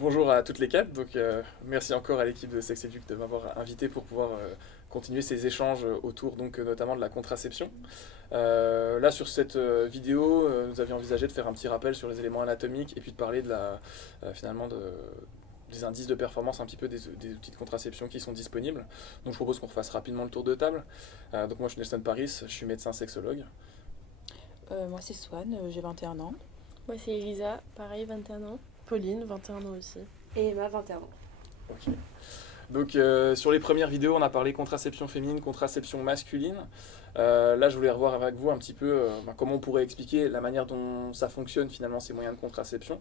Bonjour à toutes les quatre. Merci encore à l'équipe de Sex Educ de m'avoir invité pour pouvoir continuer ces échanges autour notamment de la contraception. Là sur cette vidéo, nous avions envisagé de faire un petit rappel sur les éléments anatomiques et puis de parler finalement des indices de performance un petit peu des outils de contraception qui sont disponibles. Donc je propose qu'on refasse rapidement le tour de table. Moi je suis Nelson Paris, je suis médecin sexologue. Moi c'est Swan, j'ai 21 ans. Moi c'est Elisa, pareil, 21 ans. Pauline, 21 ans aussi. Et Emma, 21 ans. Ok. Sur les premières vidéos, on a parlé contraception féminine, contraception masculine. Là, je voulais revoir avec vous un petit peu comment on pourrait expliquer la manière dont ça fonctionne finalement ces moyens de contraception.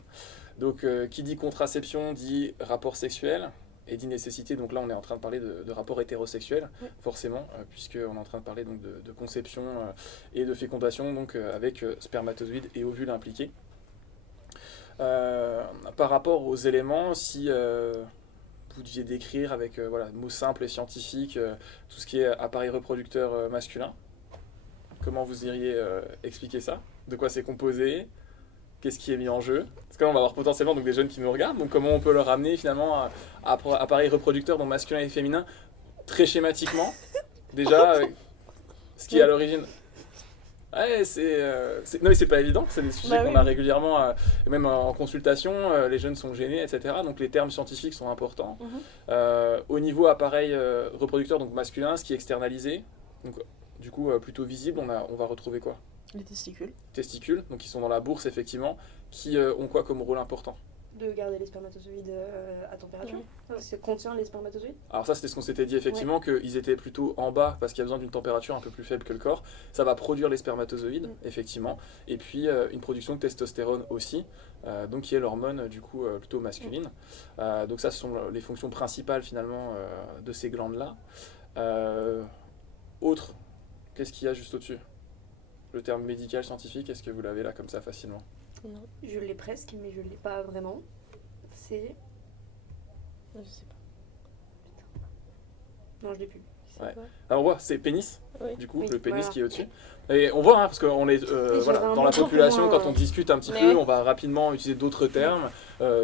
Qui dit contraception dit rapport sexuel et dit nécessité. Donc là, on est en train de parler de rapport hétérosexuel, forcément, puisqu'on est en train de parler de conception et de fécondation, avec spermatozoïdes et ovules impliqués. Par rapport aux éléments, si vous deviez décrire avec mots simples et scientifiques tout ce qui est appareil reproducteur masculin, comment vous iriez expliquer ça? De quoi c'est composé? Qu'est-ce qui est mis en jeu? Parce que là, on va avoir potentiellement des jeunes qui nous regardent, donc comment on peut leur amener finalement à appareil reproducteur donc masculin et féminin très schématiquement déjà ce qui est à l'origine. Ouais, non, mais c'est pas évident, c'est des sujets qu'on a régulièrement, même en consultation, les jeunes sont gênés, etc. Donc les termes scientifiques sont importants. Au niveau appareil reproducteur, donc masculin, ce qui est externalisé, donc, du coup plutôt visible, on va retrouver quoi? Les testicules. Testicules, donc qui sont dans la bourse effectivement, qui ont quoi comme rôle important? De garder les spermatozoïdes à température. Ça contient les spermatozoïdes. Alors ça, c'était ce qu'on s'était dit effectivement, qu'ils étaient plutôt en bas parce qu'il y a besoin d'une température un peu plus faible que le corps. Ça va produire les spermatozoïdes, effectivement. Et puis une production de testostérone aussi, donc qui est l'hormone du coup plutôt masculine. Donc ça, ce sont les fonctions principales finalement de ces glandes-là. Autre, qu'est-ce qu'il y a juste au-dessus? Le terme médical, scientifique, est-ce que vous l'avez là comme ça facilement? Non, je l'ai presque, mais je l'ai pas vraiment. C'est... Je sais pas. Non, je l'ai plus. Ouais. Alors on voit, c'est pénis, du coup, le pénis voilà. qui est au-dessus. Et on voit, parce qu'on est dans la population, quand on discute un petit peu, on va rapidement utiliser d'autres termes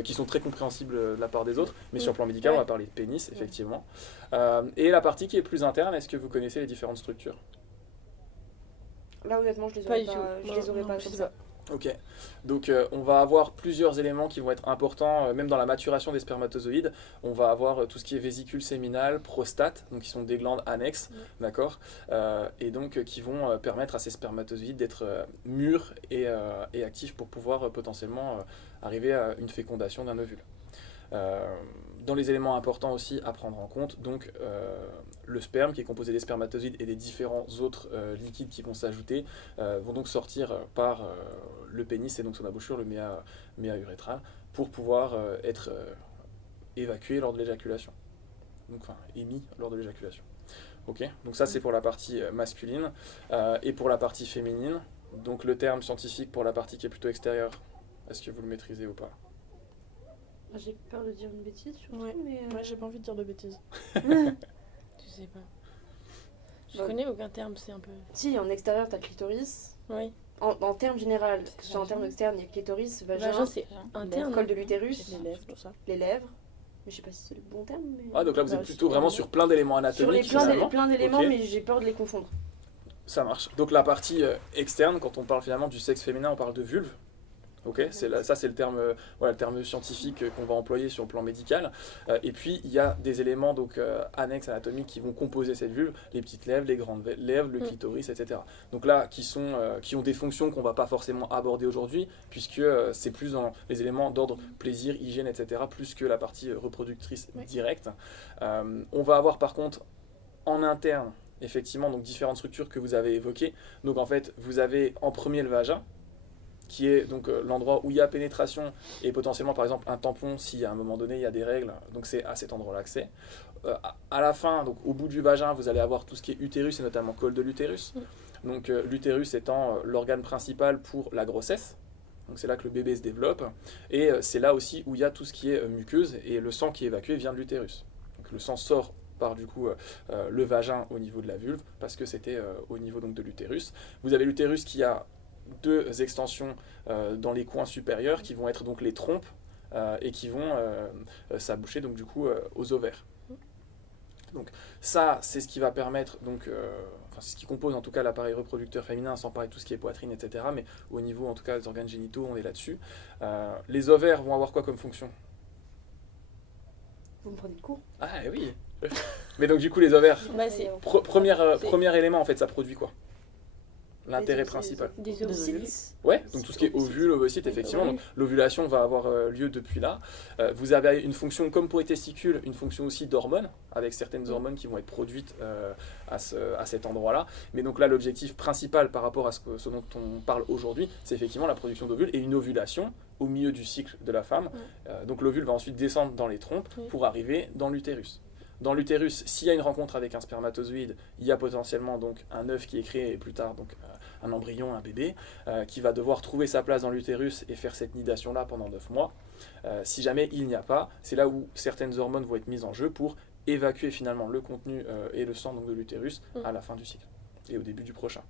qui sont très compréhensibles de la part des autres. Mais sur le plan médical, on va parler de pénis, effectivement. Et la partie qui est plus interne, est-ce que vous connaissez les différentes structures? Là, honnêtement, je les Pas aurais du pas. tout. Je les aurais pas je comme sais ça. pas. Ok, on va avoir plusieurs éléments qui vont être importants, même dans la maturation des spermatozoïdes. On va avoir tout ce qui est vésicule séminale, prostate, donc qui sont des glandes annexes, d'accord, et donc qui vont permettre à ces spermatozoïdes d'être mûrs et actifs pour pouvoir potentiellement arriver à une fécondation d'un ovule. Dans les éléments importants aussi à prendre en compte, le sperme qui est composé des spermatozoïdes et des différents autres liquides qui vont s'ajouter vont donc sortir par le pénis et donc son embouchure, le méa urétral, pour pouvoir être évacué lors de l'éjaculation. Enfin, émis lors de l'éjaculation. Ok, donc ça c'est pour la partie masculine. Et pour la partie féminine, donc le terme scientifique pour la partie qui est plutôt extérieure, est-ce que vous le maîtrisez ou pas? J'ai peur de dire une bêtise, surtout, mais... Ouais, j'ai pas envie de dire de bêtises. Je sais pas. Je connais aucun terme, c'est un peu... Si, en extérieur, t'as le clitoris. Oui. En termes général, que ce soit en termes externes, il y a clitoris, vagin, Vagin, c'est interne. col de l'utérus, Les lèvres, tout ça. les lèvres. Mais je sais pas si c'est le bon terme, mais... Ah, donc là vous êtes plutôt vraiment sur plein d'éléments Sur anatomiques. les plein d'éléments, Ok. mais j'ai peur de les confondre. Ça marche. Donc la partie externe, quand on parle finalement du sexe féminin, on parle de vulve. Ok, ça c'est le terme, le terme scientifique qu'on va employer sur le plan médical. Et puis il y a des éléments annexes anatomiques qui vont composer cette vulve, les petites lèvres, les grandes lèvres, le clitoris, etc. Donc là, qui ont des fonctions qu'on va pas forcément aborder aujourd'hui, puisque c'est plus dans les éléments d'ordre plaisir, hygiène, etc., plus que la partie reproductrice directe. On va avoir par contre en interne, effectivement, donc différentes structures que vous avez évoquées. Donc en fait, vous avez en premier le vagin, qui est donc l'endroit où il y a pénétration et potentiellement par exemple un tampon si à un moment donné il y a des règles, donc c'est à cet endroit-là que c'est. À la fin, donc au bout du vagin, vous allez avoir tout ce qui est utérus et notamment col de l'utérus. Donc l'utérus étant l'organe principal pour la grossesse. Donc c'est là que le bébé se développe et c'est là aussi où il y a tout ce qui est muqueuse et le sang qui est évacué vient de l'utérus. Donc le sang sort par du coup le vagin au niveau de la vulve parce que c'était au niveau donc de l'utérus. Vous avez l'utérus qui a deux extensions dans les coins supérieurs qui vont être donc les trompes et qui vont s'aboucher donc du coup aux ovaires. Donc ça, c'est ce qui va permettre, c'est ce qui compose en tout cas l'appareil reproducteur féminin, sans parler de tout ce qui est poitrine, etc. Mais au niveau en tout cas des organes génitaux, on est là-dessus. Les ovaires vont avoir quoi comme fonction? Vous me prenez de court. Ah oui. Mais donc du coup les ovaires, Bah, c'est premier élément en fait, ça produit quoi? L'intérêt principal. des Des ovules. ovules. Ouais, donc tout ce qui est ovule, ovocyte, effectivement. Donc l'ovulation va avoir lieu depuis là. Vous avez une fonction, comme pour les testicules, une fonction aussi d'hormones, avec certaines hormones qui vont être produites à cet endroit-là. Mais donc là, l'objectif principal par rapport à ce dont on parle aujourd'hui, c'est effectivement la production d'ovules et une ovulation au milieu du cycle de la femme. Donc l'ovule va ensuite descendre dans les trompes pour arriver dans l'utérus. Dans l'utérus, s'il y a une rencontre avec un spermatozoïde, il y a potentiellement donc un œuf qui est créé et plus tard donc un embryon, un bébé, qui va devoir trouver sa place dans l'utérus et faire cette nidation-là pendant 9 mois. Si jamais il n'y a pas, c'est là où certaines hormones vont être mises en jeu pour évacuer finalement le contenu et le sang donc, de l'utérus à la fin du cycle et au début du prochain.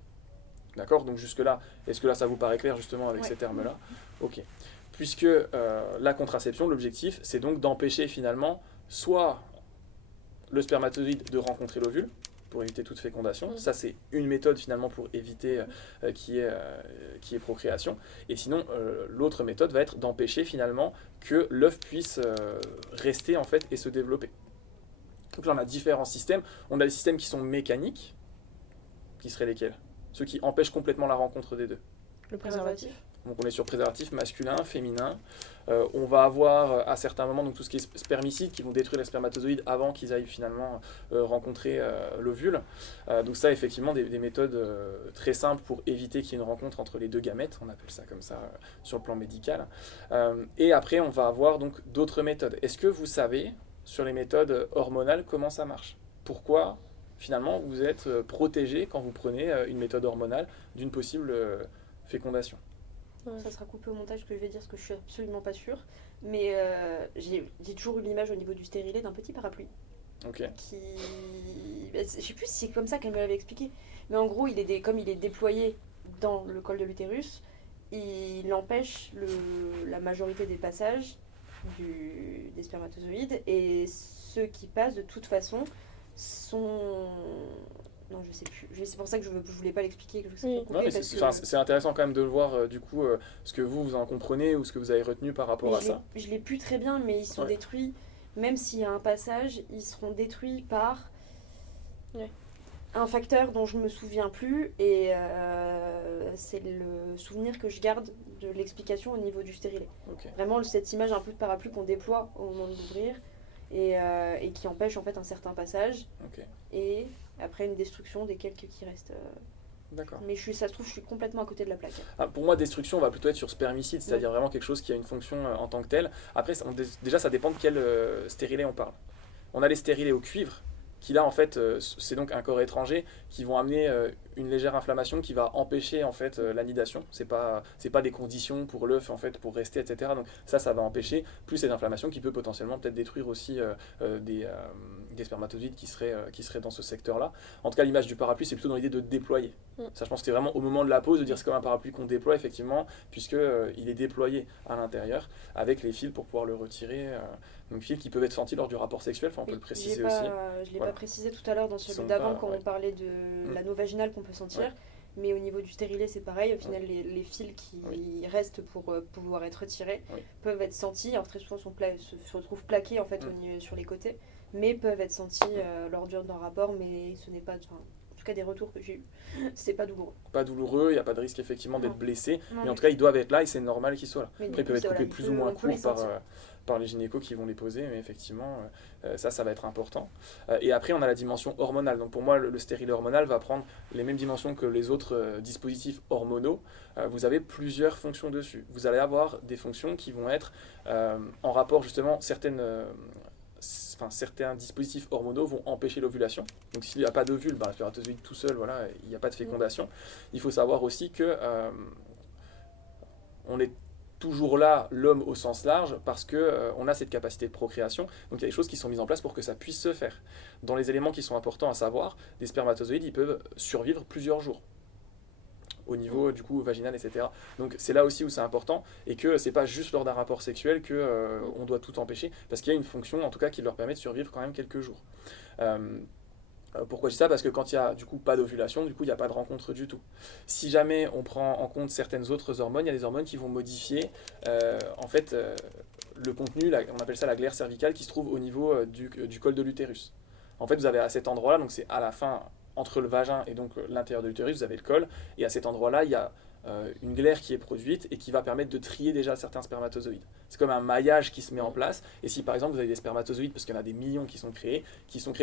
D'accord? Donc jusque-là, est-ce que là ça vous paraît clair justement avec ces termes-là? Ok. Puisque la contraception, l'objectif, c'est donc d'empêcher finalement soit le spermatozoïde de rencontrer l'ovule pour éviter toute fécondation. Ça, c'est une méthode finalement pour éviter qu'il y ait procréation. Et sinon, l'autre méthode va être d'empêcher finalement que l'œuf puisse rester en fait et se développer. Donc là, on a différents systèmes. On a des systèmes qui sont mécaniques, qui seraient lesquels? Ceux qui empêchent complètement la rencontre des deux. Le préservatif. Donc on est sur préservatif masculin, féminin. On va avoir à certains moments donc, tout ce qui est spermicides qui vont détruire les spermatozoïdes avant qu'ils aillent finalement rencontrer l'ovule. Donc ça effectivement des méthodes très simples pour éviter qu'il y ait une rencontre entre les deux gamètes, on appelle ça comme ça sur le plan médical. Et après on va avoir donc d'autres méthodes. Est-ce que vous savez sur les méthodes hormonales comment ça marche? Pourquoi finalement vous êtes protégé quand vous prenez une méthode hormonale d'une possible fécondation? Ça sera coupé au montage ce que je vais dire, parce que je suis absolument pas sûre. Mais j'ai toujours eu l'image au niveau du stérilet d'un petit parapluie. Ok. Je sais plus si c'est comme ça qu'elle me l'avait expliqué. Mais en gros, comme il est déployé dans le col de l'utérus, il empêche la majorité des passages des spermatozoïdes. Et ceux qui passent, de toute façon, sont... Non, je sais plus. C'est pour ça que je voulais pas l'expliquer. C'est intéressant quand même de le voir, du coup, ce que vous en comprenez ou ce que vous avez retenu par rapport à ça. Je l'ai plus très bien, mais ils sont détruits. Même s'il y a un passage, ils seront détruits par un facteur dont je me souviens plus. Et c'est le souvenir que je garde de l'explication au niveau du stérilet. Okay. Vraiment, cette image un peu de parapluie qu'on déploie au moment d'ouvrir et qui empêche en fait un certain passage. Okay. Et après une destruction des quelques qui restent. D'accord. Mais ça se trouve, je suis complètement à côté de la plaque. Ah, pour moi, destruction, on va plutôt être sur spermicide, c'est-à-dire vraiment quelque chose qui a une fonction en tant que telle. Après, déjà, ça dépend de quel stérilet on parle. On a les stérilets au cuivre, qui là, en fait, c'est donc un corps étranger qui vont amener une légère inflammation qui va empêcher en fait l'anidation. C'est pas des conditions pour l'œuf en fait pour rester, etc. Donc ça va empêcher plus cette inflammation qui peut potentiellement peut-être détruire aussi des spermatozoïdes qui seraient dans ce secteur-là. En tout cas, l'image du parapluie, c'est plutôt dans l'idée de déployer. Ça, je pense que c'est vraiment au moment de la pose de dire c'est comme un parapluie qu'on déploie effectivement, puisque il est déployé à l'intérieur avec les fils pour pouvoir le retirer. Donc fils qui peuvent être sentis lors du rapport sexuel, on peut le préciser aussi. Je l'ai pas précisé tout à l'heure dans celui d'avant quand on parlait de l'anneau vaginal qu'on peut sentir. Mais au niveau du stérilet, c'est pareil. Au final, les fils qui restent pour pouvoir être retirés peuvent être sentis. Alors très souvent, se retrouvent plaqués en fait sur les côtés, mais peuvent être sentis lors d'un rapport. Mais ce n'est pas, en tout cas des retours que j'ai eu, c'est pas douloureux. Pas douloureux, il n'y a pas de risque effectivement d'être blessé, mais en tout cas, ils doivent être là et c'est normal qu'ils soient là. Après, ils peuvent être coupés plus ou moins courts par les gynécos qui vont les poser, mais effectivement, ça va être important. Et après, on a la dimension hormonale. Donc pour moi, le stérilet hormonal va prendre les mêmes dimensions que les autres dispositifs hormonaux. Vous avez plusieurs fonctions dessus. Vous allez avoir des fonctions qui vont être en rapport justement, certains dispositifs hormonaux vont empêcher l'ovulation. Donc s'il n'y a pas d'ovule, le spermatozoïde tout seul, voilà, il n'y a pas de fécondation. Il faut savoir aussi que on est toujours là, l'homme au sens large, parce qu'on a cette capacité de procréation. Donc il y a des choses qui sont mises en place pour que ça puisse se faire. Dans les éléments qui sont importants à savoir, les spermatozoïdes, ils peuvent survivre plusieurs jours. au niveau du coup vaginal, etc. Donc c'est là aussi où c'est important et que c'est pas juste lors d'un rapport sexuel que on doit tout empêcher, parce qu'il y a une fonction en tout cas qui leur permet de survivre quand même quelques jours. Pourquoi je dis ça? Parce que quand il n'y a du coup pas d'ovulation, du coup il n'y a pas de rencontre du tout. Si jamais on prend en compte certaines autres hormones, il y a des hormones qui vont modifier en fait le contenu, on appelle ça la glaire cervicale, qui se trouve au niveau du col de l'utérus. En fait, vous avez à cet endroit-là, donc c'est à la fin entre le vagin et donc l'intérieur de l'utérus, vous avez le col, et à cet endroit-là, il y a une glaire qui est produite et qui va permettre de trier déjà certains spermatozoïdes. C'est comme un maillage qui se met en place, et si par exemple vous avez des spermatozoïdes, parce qu'il y en a des millions qui sont créés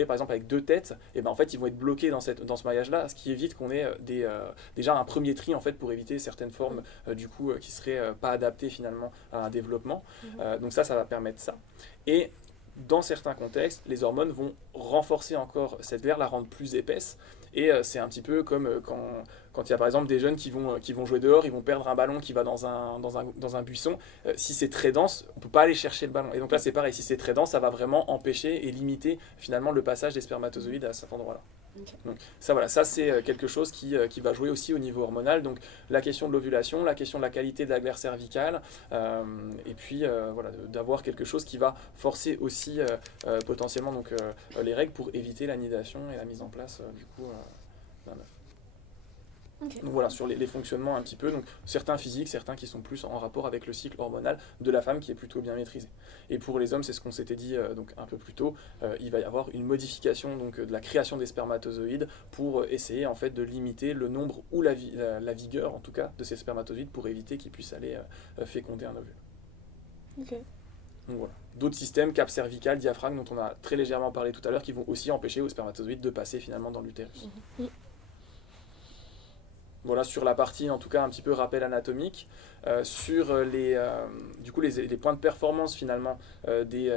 par exemple avec 2 têtes, et ben en fait ils vont être bloqués dans ce maillage-là, ce qui évite qu'on ait déjà un premier tri en fait pour éviter certaines formes du coup qui seraient pas adaptées finalement à un développement. Donc ça va permettre ça. Et dans certains contextes, les hormones vont renforcer encore cette glaire, la rendre plus épaisse. Et c'est un petit peu comme quand il y a par exemple des jeunes qui vont jouer dehors, ils vont perdre un ballon qui va dans un buisson. Si c'est très dense, on ne peut pas aller chercher le ballon. Et donc là c'est pareil, si c'est très dense, ça va vraiment empêcher et limiter finalement le passage des spermatozoïdes à cet endroit-là. Okay. Donc ça c'est quelque chose qui va jouer aussi au niveau hormonal. Donc la question de l'ovulation, la question de la qualité de la glaire cervicale, et puis d'avoir quelque chose qui va forcer aussi potentiellement donc, les règles pour éviter l'anidation et la mise en place du coup d'un œuf. Okay. Donc voilà, sur les fonctionnements un petit peu, donc certains physiques, certains qui sont plus en rapport avec le cycle hormonal de la femme qui est plutôt bien maîtrisé. Et pour les hommes, c'est ce qu'on s'était dit donc un peu plus tôt, il va y avoir une modification donc, de la création des spermatozoïdes pour essayer en fait de limiter le nombre ou la vigueur en tout cas de ces spermatozoïdes pour éviter qu'ils puissent aller féconder un ovule. Okay. Donc voilà. D'autres systèmes, cap cervical, diaphragme, dont on a très légèrement parlé tout à l'heure, qui vont aussi empêcher aux spermatozoïdes de passer finalement dans l'utérus. Voilà, sur la partie, en tout cas, un petit peu rappel anatomique, sur les points de performance, finalement, des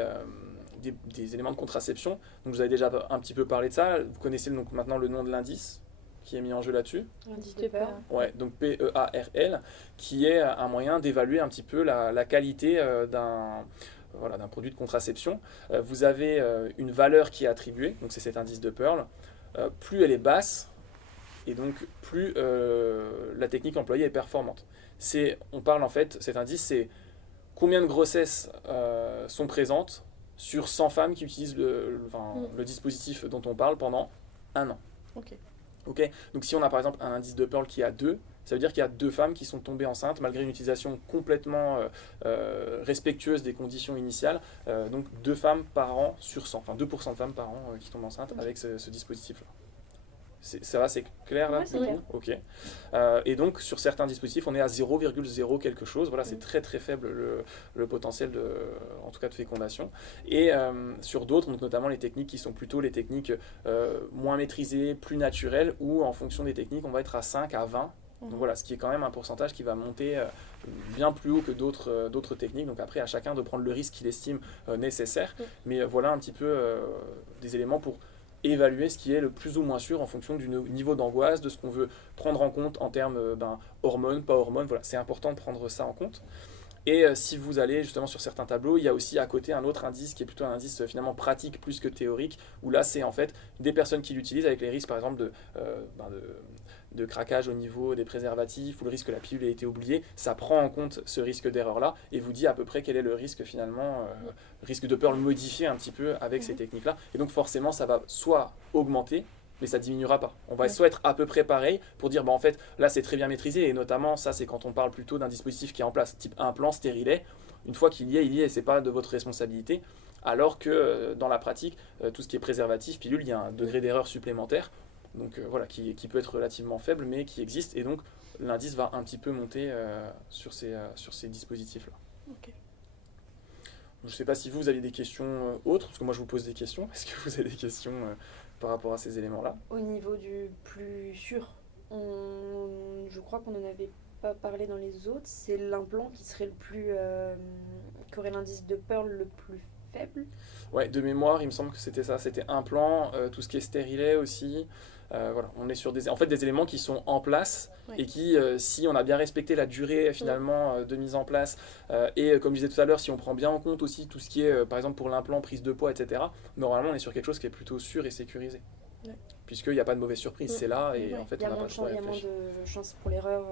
éléments de contraception. Donc, vous avez déjà un petit peu parlé de ça. Vous connaissez donc maintenant le nom de l'indice qui est mis en jeu là-dessus. L'indice de Pearl. Ouais, donc PEARL, qui est un moyen d'évaluer un petit peu la qualité d'un produit de contraception. Vous avez une valeur qui est attribuée, donc c'est cet indice de Pearl. Plus elle est basse, et donc plus la technique employée est performante. On parle en fait, cet indice, c'est combien de grossesses sont présentes sur 100 femmes qui utilisent le dispositif dont on parle pendant 1 an. Okay. Donc si on a par exemple un indice de Pearl qui est à 2, ça veut dire qu'il y a 2 femmes qui sont tombées enceintes malgré une utilisation complètement respectueuse des conditions initiales. Donc 2 femmes par an sur 100, enfin 2% de femmes par an qui tombent enceintes avec ce dispositif-là. Ça va, c'est clair là? Ouais, c'est clair. Ok. Et donc sur certains dispositifs, on est à 0,0 quelque chose. Voilà, c'est très très faible le potentiel en tout cas de fécondation. Et sur d'autres, donc notamment les techniques qui sont plutôt les techniques moins maîtrisées, plus naturelles, où en fonction des techniques, on va être à 5 à 20. Donc voilà, ce qui est quand même un pourcentage qui va monter bien plus haut que d'autres techniques. Donc après, à chacun de prendre le risque qu'il estime nécessaire. Mais voilà un petit peu des éléments pour évaluer ce qui est le plus ou moins sûr en fonction du niveau d'angoisse, de ce qu'on veut prendre en compte en termes hormones, pas hormones. Voilà, c'est important de prendre ça en compte. Et si vous allez justement sur certains tableaux, il y a aussi à côté un autre indice qui est plutôt un indice finalement pratique plus que théorique, où là c'est en fait des personnes qui l'utilisent avec les risques par exemple de craquage au niveau des préservatifs ou le risque que la pilule ait été oubliée. Ça prend en compte ce risque d'erreur-là et vous dit à peu près quel est le risque finalement, risque de Pearl modifié un petit peu avec ces techniques-là. Et donc forcément ça va soit augmenter, mais ça diminuera pas. On va soit être à peu près pareil pour dire en fait là c'est très bien maîtrisé, et notamment ça c'est quand on parle plutôt d'un dispositif qui est en place, type implant, stérilet. Une fois qu'il y est, il y est, et c'est pas de votre responsabilité. Alors que dans la pratique, tout ce qui est préservatif, pilule, il y a un degré d'erreur supplémentaire. Donc voilà, qui peut être relativement faible, mais qui existe, et donc l'indice va un petit peu monter sur ces dispositifs-là. Okay. Je ne sais pas si vous avez des questions autres, parce que moi je vous pose des questions. Est-ce que vous avez des questions par rapport à ces éléments-là? Au niveau du plus sûr, je crois qu'on n'en avait pas parlé dans les autres, c'est l'implant qui serait le plus... qui aurait l'indice de Pearl le plus faible. Ouais, de mémoire, il me semble que c'était ça, c'était implant, tout ce qui est stérilet aussi. Voilà, on est sur des éléments qui sont en place, et qui, si on a bien respecté la durée finalement de mise en place, et comme je disais tout à l'heure, si on prend bien en compte aussi tout ce qui est, par exemple pour l'implant, prise de poids, etc., normalement on est sur quelque chose qui est plutôt sûr et sécurisé. puisqu'il n'y a pas de mauvaise surprise, c'est là et en fait il y a on n'a moins pas le choix de il y a moins réfléchir. de chances pour l'erreur,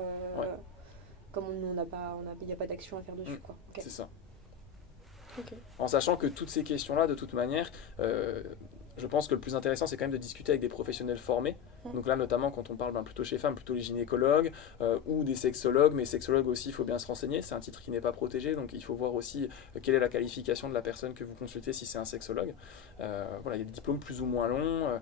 comme il n'y a pas d'action à faire dessus. Quoi. Ok. C'est ça. Ok. En sachant que toutes ces questions-là, de toute manière, je pense que le plus intéressant, c'est quand même de discuter avec des professionnels formés. Donc là, notamment, quand on parle plutôt chez femmes, plutôt les gynécologues ou des sexologues. Mais sexologues aussi, il faut bien se renseigner. C'est un titre qui n'est pas protégé, donc il faut voir aussi quelle est la qualification de la personne que vous consultez si c'est un sexologue. Voilà, il y a des diplômes plus ou moins longs.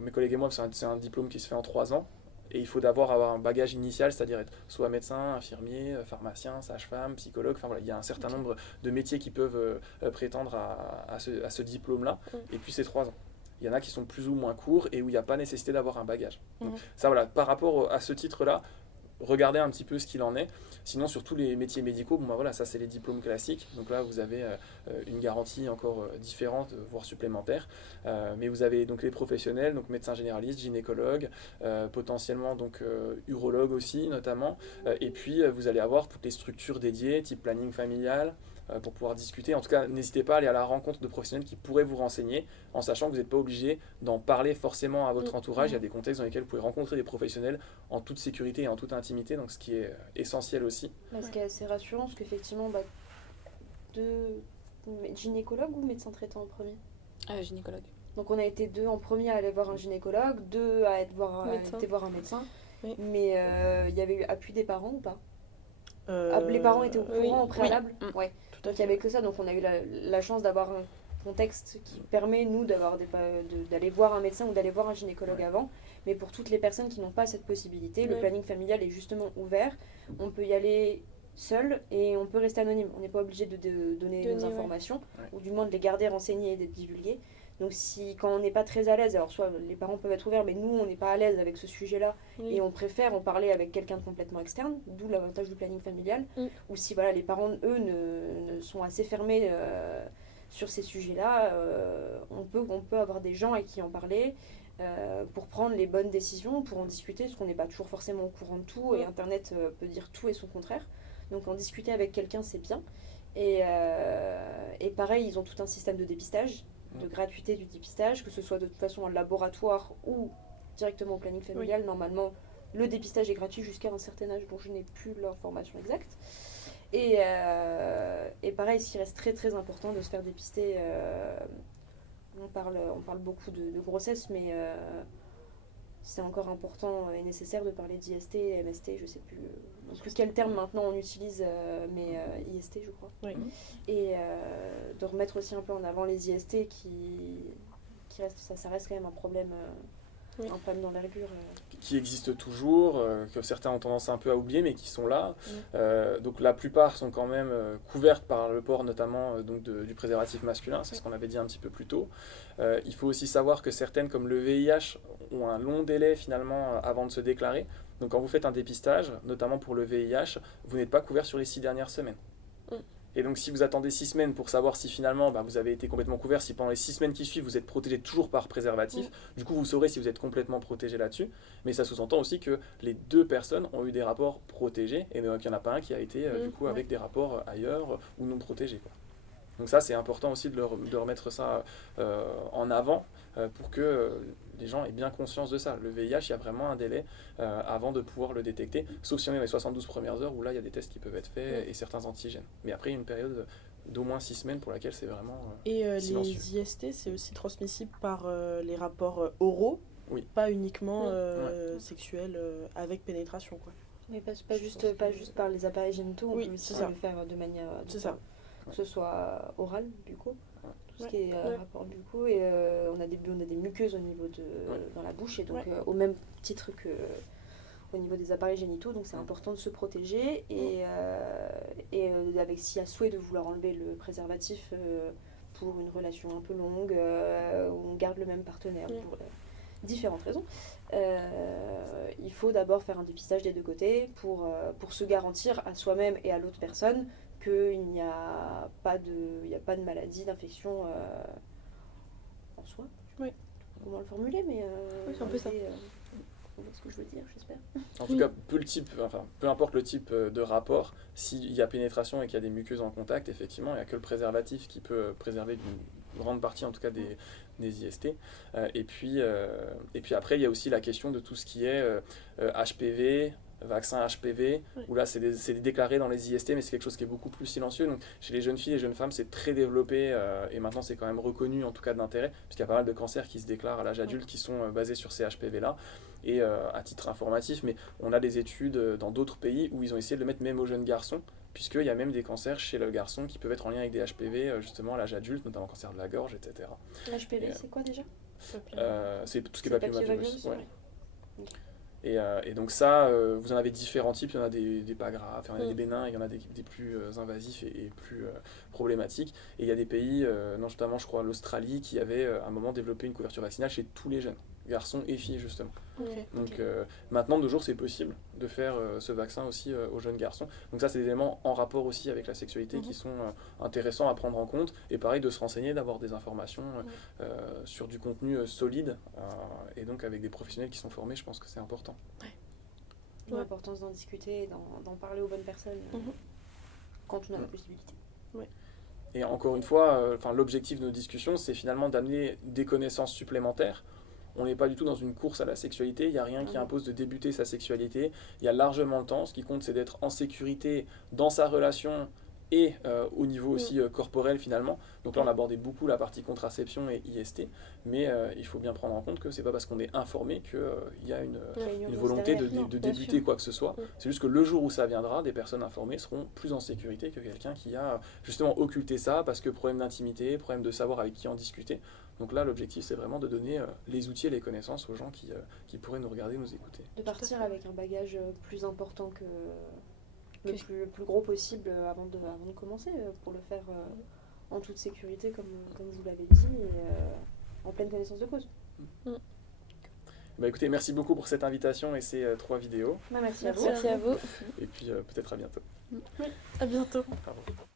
Mes collègues et moi, c'est un diplôme qui se fait en 3 ans. Et il faut d'abord avoir un bagage initial, c'est-à-dire être soit médecin, infirmier, pharmacien, sage-femme, psychologue. Enfin voilà, il y a un certain nombre de métiers qui peuvent prétendre à ce diplôme-là. Et puis c'est 3 ans. Il y en a qui sont plus ou moins courts et où il n'y a pas nécessité d'avoir un bagage. Donc, ça voilà, par rapport à ce titre-là, regardez un petit peu ce qu'il en est. Sinon, sur tous les métiers médicaux, voilà, ça c'est les diplômes classiques. Donc là, vous avez une garantie encore différente, voire supplémentaire. Mais vous avez donc les professionnels, donc médecins généralistes, gynécologues, potentiellement donc urologues aussi notamment. Et puis vous allez avoir toutes les structures dédiées, type planning familial, pour pouvoir discuter. En tout cas, n'hésitez pas à aller à la rencontre de professionnels qui pourraient vous renseigner, en sachant que vous n'êtes pas obligé d'en parler forcément à votre entourage. Il y a des contextes dans lesquels vous pouvez rencontrer des professionnels en toute sécurité et en toute intimité, donc ce qui est essentiel aussi. Ce qui est assez rassurant, parce qu'effectivement, gynécologue ou médecin traitant en premier Gynécologue. Donc on a été 2 en premier à aller voir un gynécologue, 2 à été voir un médecin. Oui. Mais il y avait eu appui des parents ou pas les parents étaient au courant au préalable. Ouais. Donc il n'y avait que ça, donc on a eu la chance d'avoir un contexte qui permet, nous, d'aller voir un médecin ou d'aller voir un gynécologue avant. Mais pour toutes les personnes qui n'ont pas cette possibilité, le planning familial est justement ouvert. On peut y aller seul et on peut rester anonyme. On n'est pas obligé de donner nos informations, ou du moins de les garder renseignées et d'être divulguées. Donc quand on n'est pas très à l'aise, alors soit les parents peuvent être ouverts, mais nous on n'est pas à l'aise avec ce sujet-là et on préfère en parler avec quelqu'un de complètement externe, d'où l'avantage du planning familial. Ou si les parents, eux, ne sont assez fermés sur ces sujets-là, on peut avoir des gens avec qui en parler pour prendre les bonnes décisions, pour en discuter, parce qu'on n'est pas toujours forcément au courant de tout et Internet peut dire tout et son contraire. Donc en discuter avec quelqu'un, c'est bien. Et pareil, ils ont tout un système de dépistage, de gratuité du dépistage, que ce soit de toute façon en laboratoire ou directement au planning familial. Normalement, le dépistage est gratuit jusqu'à un certain âge dont je n'ai plus l'information exacte. Et pareil, ce qui reste très très important de se faire dépister, on parle beaucoup de grossesse, mais c'est encore important et nécessaire de parler d'IST, MST, je ne sais plus quel terme maintenant on utilise, mais IST je crois. Oui. Et de remettre aussi un peu en avant les IST qui restent, ça reste quand même un problème d'envergure. Qui existent toujours, que certains ont tendance un peu à oublier, mais qui sont là. Donc la plupart sont quand même couvertes par le port notamment du préservatif masculin, c'est ce qu'on avait dit un petit peu plus tôt. Il faut aussi savoir que certaines, comme le VIH, ont un long délai finalement avant de se déclarer. Donc quand vous faites un dépistage, notamment pour le VIH, vous n'êtes pas couvert sur les 6 dernières semaines. Et donc si vous attendez 6 semaines pour savoir si finalement vous avez été complètement couvert, si pendant les 6 semaines qui suivent vous êtes protégé toujours par préservatif, du coup vous saurez si vous êtes complètement protégé là-dessus. Mais ça sous-entend aussi que les 2 personnes ont eu des rapports protégés et donc il n'y en a pas un qui a été du coup avec des rapports ailleurs ou non protégés, quoi. Donc ça c'est important aussi de remettre ça en avant pour que les gens aient bien conscience de ça. Le VIH, il y a vraiment un délai avant de pouvoir le détecter, sauf si on est dans les 72 premières heures où là il y a des tests qui peuvent être faits et certains antigènes. Mais après il y a une période d'au moins 6 semaines pour laquelle c'est vraiment silencieux. Les IST, c'est aussi transmissible par les rapports oraux, pas uniquement sexuels avec pénétration, quoi. Mais pas juste par les appareils génitaux, on peut aussi le faire de manière... C'est ça. Que ce soit oral, du coup, tout ce qui est rapport du coup, et on a des muqueuses au niveau dans la bouche, et donc au même titre que au niveau des appareils génitaux, donc c'est important de se protéger, et avec s'il y a souhait de vouloir enlever le préservatif pour une relation un peu longue, où on garde le même partenaire pour différentes raisons, il faut d'abord faire un dépistage des 2 côtés pour se garantir à soi-même et à l'autre personne qu'il n'y a pas de maladie, d'infection en soi. Oui. Comment le formuler, mais c'est un peu ça. On voit ce que je veux dire, j'espère. En tout cas, peu importe le type de rapport, s'il y a pénétration et qu'il y a des muqueuses en contact, effectivement, il n'y a que le préservatif qui peut préserver grande partie en tout cas des IST. Et puis après, il y a aussi la question de tout ce qui est HPV, vaccin HPV, où là c'est déclaré dans les IST, mais c'est quelque chose qui est beaucoup plus silencieux. Donc chez les jeunes filles et jeunes femmes, c'est très développé et maintenant c'est quand même reconnu en tout cas d'intérêt, puisqu'il y a pas mal de cancers qui se déclarent à l'âge adulte qui sont basés sur ces HPV-là. Et à titre informatif, mais on a des études dans d'autres pays où ils ont essayé de le mettre même aux jeunes garçons, puisqu'il y a même des cancers chez le garçon qui peuvent être en lien avec des HPV justement à l'âge adulte, notamment cancer de la gorge, etc. L'HPV, c'est quoi déjà? C'est tout ce qui est papillomavirus. Ouais. Okay. Et donc ça, vous en avez différents types, il y en a des pas graves, il y en a des bénins, il y en a des plus invasifs et plus problématiques. Et il y a des pays, notamment je crois l'Australie, qui avait à un moment développé une couverture vaccinale chez tous les jeunes, garçons et filles justement. Okay. Donc maintenant, de nos jours, c'est possible de faire ce vaccin aussi aux jeunes garçons. Donc ça, c'est des éléments en rapport aussi avec la sexualité qui sont intéressants à prendre en compte. Et pareil, de se renseigner, d'avoir des informations sur du contenu solide. Et donc avec des professionnels qui sont formés, je pense que c'est important. L'importance d'en discuter et d'en parler aux bonnes personnes quand on a la possibilité. Et encore une fois, l'objectif de nos discussions, c'est finalement d'amener des connaissances supplémentaires. On n'est pas du tout dans une course à la sexualité, il n'y a rien qui impose de débuter sa sexualité. Il y a largement le temps, ce qui compte c'est d'être en sécurité dans sa relation et au niveau aussi corporel finalement. Donc là on abordait beaucoup la partie contraception et IST, mais il faut bien prendre en compte que c'est pas parce qu'on est informé qu'il y a une volonté de débuter quoi que ce soit. C'est juste que le jour où ça viendra, des personnes informées seront plus en sécurité que quelqu'un qui a justement occulté ça parce que problème d'intimité, problème de savoir avec qui en discuter. Donc là, l'objectif, c'est vraiment de donner les outils et les connaissances aux gens qui pourraient nous regarder, nous écouter. De partir avec un bagage plus important que le plus gros possible avant de commencer, pour le faire en toute sécurité, comme vous l'avez dit, et en pleine connaissance de cause. Bah écoutez, merci beaucoup pour cette invitation et ces 3 vidéos. Merci à vous. Et puis peut-être à bientôt. À bientôt. Au revoir.